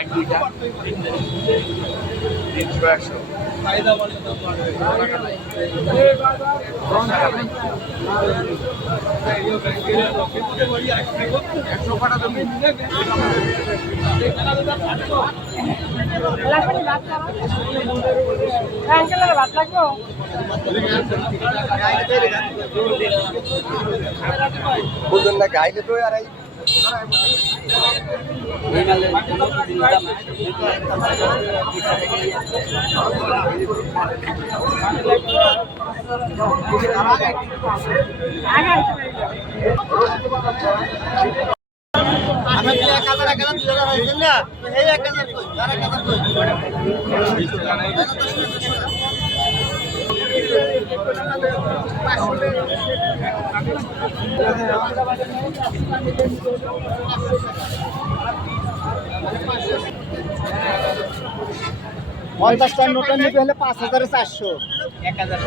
এক দুইটা। তিনশো একশো। একশো কাটা বুঝলেন না গাইলে তো আর আমি যে এক হাজার এক হাজার, দুই হাজার হয়েছেন না সেই এক হাজার কই? আর এক এই টাকা নোট নিতে হলে পাঁচ হাজার চারশো। এক হাজার